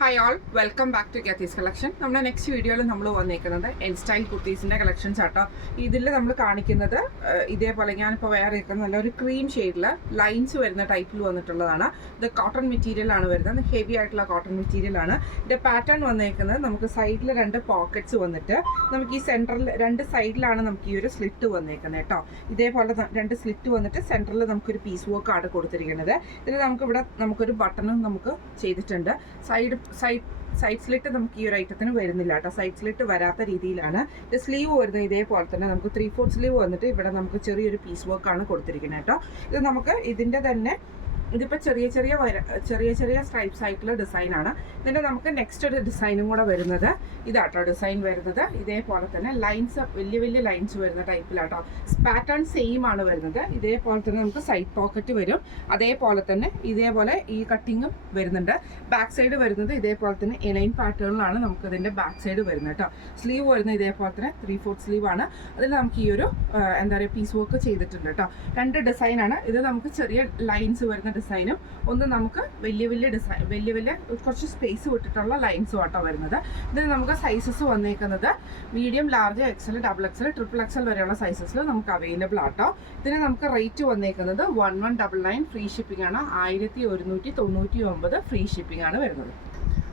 Hi all, welcome back to ഗത്തീസ് collection. നമ്മുടെ next വീഡിയോയിൽ നമ്മൾ വന്നിരിക്കുന്നത് എൻ സ്റ്റൈൽ കുർത്തീസിൻ്റെ കളക്ഷൻസ് ആട്ടോ. ഇതിൽ നമ്മൾ കാണിക്കുന്നത് ഇതേപോലെ ഞാനിപ്പോൾ വേറെ ഇരിക്കുന്ന നല്ലൊരു ക്രീം ഷെയ്ഡിൽ ലൈൻസ് വരുന്ന ടൈപ്പിൽ വന്നിട്ടുള്ളതാണ്. ഇത് കോട്ടൺ മെറ്റീരിയൽ ആണ് വരുന്നത്, ഹെവി ആയിട്ടുള്ള കോട്ടൺ മെറ്റീരിയൽ ആണ്. ഇതിൻ്റെ പാറ്റേൺ വന്നിരിക്കുന്നത് നമുക്ക് സൈഡിൽ 2 പോക്കറ്റ്സ് വന്നിട്ട് നമുക്ക് ഈ സെൻറ്ററിൽ 2 സൈഡിലാണ് നമുക്ക് ഈ ഒരു സ്ലിറ്റ് വന്നിരിക്കുന്നത് കേട്ടോ. ഇതേപോലെ 2 സ്ലിറ്റ് വന്നിട്ട് സെൻറ്ററിൽ നമുക്കൊരു പീസ് വർക്ക് ആണ് കൊടുത്തിരിക്കുന്നത്. ഇതിൽ നമുക്കിവിടെ നമുക്കൊരു ബട്ടണും നമുക്ക് ചെയ്തിട്ടുണ്ട്. സൈഡ് സ്ലിറ്റ് നമുക്ക് ഈ ഒരു ഐറ്റത്തിന് വരുന്നില്ല കേട്ടോ. സൈഡ് സ്ലിറ്റ് വരാത്ത രീതിയിലാണ് ഇത് സ്ലീവ് വരുന്നത്. ഇതേപോലെ തന്നെ നമുക്ക് 3/4 സ്ലീവ് വന്നിട്ട് ഇവിടെ നമുക്ക് ചെറിയൊരു പീസ് വർക്കാണ് കൊടുത്തിരിക്കുന്നത് കേട്ടോ. ഇത് നമുക്ക് ഇതിൻ്റെ തന്നെ ഇതിപ്പോൾ ചെറിയ ചെറിയ സ്ട്രൈപ്സ് ആയിട്ടുള്ള ഡിസൈനാണ്. ഇതിൻ്റെ നമുക്ക് നെക്സ്റ്റ് ഒരു ഡിസൈനും കൂടെ വരുന്നത് ഇതാട്ടോ. ഡിസൈൻ വരുന്നത് ഇതേപോലെ തന്നെ ലൈൻസ് വലിയ ലൈൻസ് വരുന്ന ടൈപ്പിലാട്ടോ. പാറ്റേൺ സെയിം ആണ് വരുന്നത്. ഇതേപോലെ തന്നെ നമുക്ക് സൈഡ് പോക്കറ്റ് വരും. അതേപോലെ തന്നെ ഇതേപോലെ ഈ കട്ടിങ്ങും വരുന്നുണ്ട്. ബാക്ക് സൈഡ് വരുന്നത് ഇതേപോലെ തന്നെ എലൈൻ പാറ്റേണിലാണ് നമുക്ക് ഇതിൻ്റെ ബാക്ക് സൈഡ് വരുന്നത് കേട്ടോ. സ്ലീവ് വരുന്നത് ഇതേപോലെ തന്നെ 3/4 സ്ലീവ് ആണ്. അതിൽ നമുക്ക് ഈ ഒരു എന്താ പറയുക പീസ് വർക്ക് ചെയ്തിട്ടുണ്ട് കേട്ടോ. 2 ഡിസൈനാണ്. ഇത് നമുക്ക് ചെറിയ ലൈൻസ് വരുന്ന ഡിസൈനും ഒന്ന് നമുക്ക് വലിയ ഡിസൈൻ വലിയ കുറച്ച് സ്പേസ് വിട്ടിട്ടുള്ള ലൈൻസും ആട്ടോ വരുന്നത്. ഇതിന് നമുക്ക് സൈസസ് വന്നേക്കുന്നത് medium, large, XL, XXL, XXL വരെയുള്ള സൈസസിൽ നമുക്ക് അവൈലബിൾ ആട്ടോ. ഇതിന് നമുക്ക് റേറ്റ് വന്നേക്കുന്നത് 1199 ഫ്രീ ഷിപ്പിംഗ് ആണ്. 1199 ഫ്രീ ഷിപ്പിംഗ് ആണ് വരുന്നത്.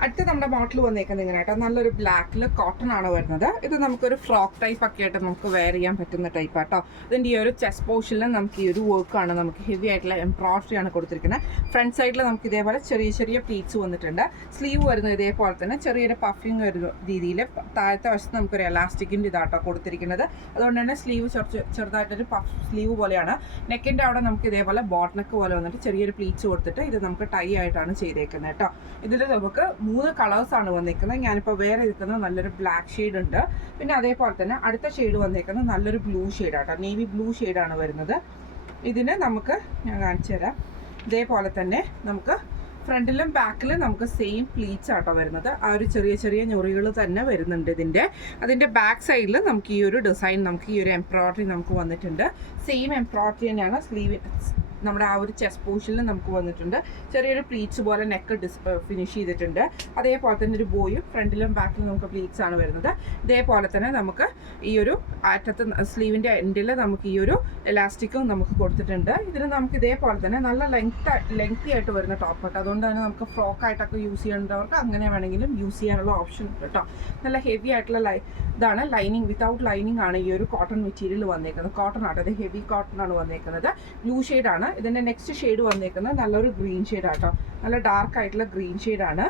അടുത്ത നമ്മുടെ മോഡൽ വന്നേക്കുന്നത് ഇങ്ങനെ കേട്ടോ. നല്ലൊരു ബ്ലാക്കിൽ കോട്ടൺ ആണ് വരുന്നത്. ഇത് നമുക്കൊരു ഫ്രോക്ക് ടൈപ്പ് ഒക്കെ ആയിട്ട് നമുക്ക് വെയർ ചെയ്യാൻ പറ്റുന്ന ടൈപ്പ് ആട്ടോ. ഇതിൻ്റെ ഈ ഒരു ചെസ്റ്റ് പോർഷനിൽ നമുക്ക് ഈ ഒരു വർക്കാണ് നമുക്ക് ഹെവി ആയിട്ടുള്ള എംബ്രോയിഡറി ആണ് കൊടുത്തിരിക്കുന്നത്. ഫ്രണ്ട് സൈഡിൽ നമുക്ക് ഇതേപോലെ ചെറിയ പ്ലീറ്റ്സ് വന്നിട്ടുണ്ട്. സ്ലീവ് വരുന്നത് ഇതേപോലെ തന്നെ ചെറിയൊരു പഫിങ് വരുന്ന രീതിയിൽ താഴത്തെ വശത്ത് നമുക്കൊരു എലാസ്റ്റിക്കിൻ്റെ ഇതാട്ടോ കൊടുത്തിരിക്കുന്നത്. അതുകൊണ്ട് തന്നെ സ്ലീവ് ചെറുതായിട്ടൊരു പഫ് സ്ലീവ് പോലെയാണ്. നെക്കിൻ്റെ അവിടെ നമുക്ക് ഇതേപോലെ ബോട്ട് നെക്ക് പോലെ വന്നിട്ട് ചെറിയൊരു പ്ലീറ്റ്സ് കൊടുത്തിട്ട് ഇത് നമുക്ക് ടൈ ആയിട്ടാണ് ചെയ്തേക്കുന്നത് കേട്ടോ. ഇതിൽ നമുക്ക് 3 കളേഴ്സാണ് വന്നിരിക്കുന്നത്. ഞാനിപ്പോൾ വേറെ ഇരിക്കുന്നത് നല്ലൊരു ബ്ലാക്ക് ഷെയ്ഡ് ഉണ്ട്. പിന്നെ അതേപോലെ തന്നെ അടുത്ത ഷെയ്ഡ് വന്നിരിക്കുന്നത് നല്ലൊരു ബ്ലൂ ഷെയ്ഡാട്ടോ. നേവി ബ്ലൂ ഷെയ്ഡാണ് വരുന്നത്. ഇതിന് നമുക്ക് ഞാൻ കാണിച്ചു തരാം. ഇതേപോലെ തന്നെ നമുക്ക് ഫ്രണ്ടിലും ബാക്കിലും നമുക്ക് സെയിം പ്ലീറ്റ്സ് ആട്ടോ വരുന്നത്. ആ ഒരു ചെറിയ ഞൊറികൾ തന്നെ വരുന്നുണ്ട് ഇതിൻ്റെ. അതിൻ്റെ ബാക്ക് സൈഡിൽ നമുക്ക് ഈ ഒരു ഡിസൈൻ നമുക്ക് ഈ ഒരു എംബ്രോയിഡറി നമുക്ക് വന്നിട്ടുണ്ട്. സെയിം എംബ്രോയിഡറി തന്നെയാണ് സ്ലീവ് നമ്മുടെ ആ ഒരു ചെസ്റ്റ് പോർഷനിൽ നമുക്ക് വന്നിട്ടുണ്ട്. ചെറിയൊരു പ്ലീറ്റ്സ് പോലെ നെക്ക് ഫിനിഷ് ചെയ്തിട്ടുണ്ട്. അതേപോലെ തന്നെ ഒരു ബോയും ഫ്രണ്ടിലും ബാക്കിലും നമുക്ക് പ്ലീറ്റ്സ് ആണ് വരുന്നത്. ഇതേപോലെ തന്നെ നമുക്ക് ഈ ഒരു അറ്റത്ത് സ്ലീവിൻ്റെ എൻഡിൽ നമുക്ക് ഈ ഒരു എലാസ്റ്റിക്കും നമുക്ക് കൊടുത്തിട്ടുണ്ട്. ഇതിന് നമുക്ക് ഇതേപോലെ തന്നെ നല്ല ലെങ്തി ആയിട്ട് വരുന്ന ടോപ്പ് കേട്ടോ. അതുകൊണ്ട് തന്നെ നമുക്ക് ഫ്രോക്കായിട്ടൊക്കെ യൂസ് ചെയ്യേണ്ടവർക്ക് അങ്ങനെ വേണമെങ്കിലും യൂസ് ചെയ്യാനുള്ള ഓപ്ഷൻ ഉണ്ട് കേട്ടോ. നല്ല ഹെവി ആയിട്ടുള്ള ഇതാണ്. ലൈനിങ് വിത്തൗട്ട് ലൈനിങ് ആണ് ഈ ഒരു കോട്ടൺ മെറ്റീരിയൽ വന്നേക്കുന്നത്. കോട്ടൺ ആട്ടോ. ഇത് ഹെവി കോട്ടൺ ആണ് വന്നേക്കുന്നത്. ബ്ലൂ ഷെയ്ഡാണ്. ഇതിൻ്റെ നെക്സ്റ്റ് ഷെയ്ഡ് വന്നേക്കുന്നത് നല്ലൊരു ഗ്രീൻ ഷെയ്ഡ് ആട്ടോ. നല്ല ഡാർക്ക് ആയിട്ടുള്ള ഗ്രീൻ ഷെയ്ഡാണ്.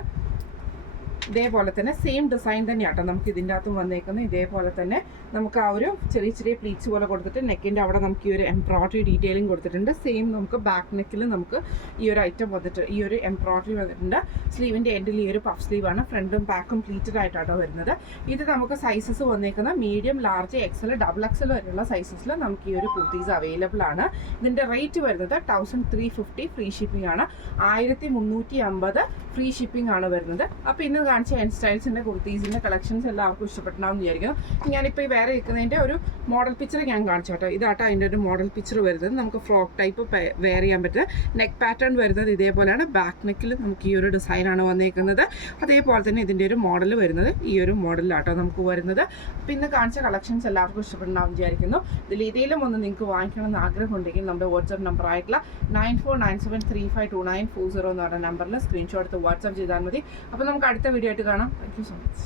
ഇതേപോലെ തന്നെ സെയിം ഡിസൈൻ തന്നെയാട്ടോ നമുക്ക് ഇതിൻ്റെ അകത്തും വന്നേക്കുന്നത്. ഇതേപോലെ തന്നെ നമുക്ക് ആ ഒരു ചെറിയ പ്ലീറ്റ്സ് പോലെ കൊടുത്തിട്ട് നെക്കിൻ്റെ അവിടെ നമുക്ക് ഈ ഒരു എംബ്രോയിഡറി ഡീറ്റെയിലിംഗ് കൊടുത്തിട്ടുണ്ട്. സെയിം നമുക്ക് ബാക്ക് നെക്കിൽ നമുക്ക് ഈ ഒരു ഐറ്റം വന്നിട്ട് ഈ ഒരു എംബ്രോയിഡറി വന്നിട്ടുണ്ട്. സ്ലീവിൻ്റെ എൻഡിൽ ഈ ഒരു പഫ് സ്ലീവാണ്. ഫ്രണ്ടും ബാക്കും പ്ലീറ്റഡ് ആയിട്ടാട്ടോ വരുന്നത്. ഇത് നമുക്ക് സൈസസ് വന്നേക്കുന്നത് മീഡിയം, ലാർജ്, XL, XXL വരെയുള്ള സൈസസിൽ നമുക്ക് ഈ ഒരു കുർത്തീസ് അവൈലബിൾ ആണ്. ഇതിൻ്റെ റേറ്റ് വരുന്നത് 1350 ഫ്രീ ഷിപ്പിംഗ് ആണ്. 1350 ഫ്രീ ഷിപ്പിംഗ് ആണ് വരുന്നത്. അപ്പോൾ ഇന്ന് കാണിച്ച എൻ സ്റ്റൈൽസിൻ്റെ കുർത്തീസിൻ്റെ കളക്ഷൻസ് എല്ലാവർക്കും ഇഷ്ടപ്പെട്ടാണെന്ന് വിചാരിക്കുന്നു. ഞാനിപ്പോൾ ഈ വേറെ ഇരിക്കുന്നതിൻ്റെ ഒരു മോഡൽ പിക്ചർ ഞാൻ കാണിച്ചു കേട്ടോ. ഇതാട്ടോ അതിൻ്റെ ഒരു മോഡൽ പിക്ചർ വരുന്നത്. നമുക്ക് ഫ്രോക്ക് ടൈപ്പ് വെയർ ചെയ്യാൻ പറ്റും. നെക്ക് പാറ്റേൺ വരുന്നത് ഇതേപോലെയാണ്. ബാക്ക് നെക്കിൽ നമുക്ക് ഈ ഒരു ഡിസൈനാണ് വന്നേക്കുന്നത്. അതേപോലെ തന്നെ ഇതിൻ്റെ ഒരു മോഡൽ വരുന്നത് ഈ ഒരു മോഡലിലാട്ടോ നമുക്ക് വരുന്നത്. അപ്പോൾ ഇന്ന് കാണിച്ച കളക്ഷൻസ് എല്ലാവർക്കും ഇഷ്ടപ്പെടണമെന്ന് വിചാരിക്കുന്നു. ഇതിൽ ഏതെങ്കിലും ഒന്ന് നിങ്ങൾക്ക് വാങ്ങിക്കണമെന്ന് ആഗ്രഹമുണ്ടെങ്കിൽ നമ്മുടെ വാട്സ്ആപ്പ് നമ്പർ ആയിട്ടുള്ള 9497352940 എന്ന് പറഞ്ഞ നമ്പറിൽ സ്ക്രീൻഷോട്ട് എടുത്ത് വാട്സ്ആപ്പ് ചെയ്താൽ മതി. അപ്പോൾ നമുക്ക് അടുത്ത വീഡിയോ ആയിട്ട് കാണാം. Thank you so much.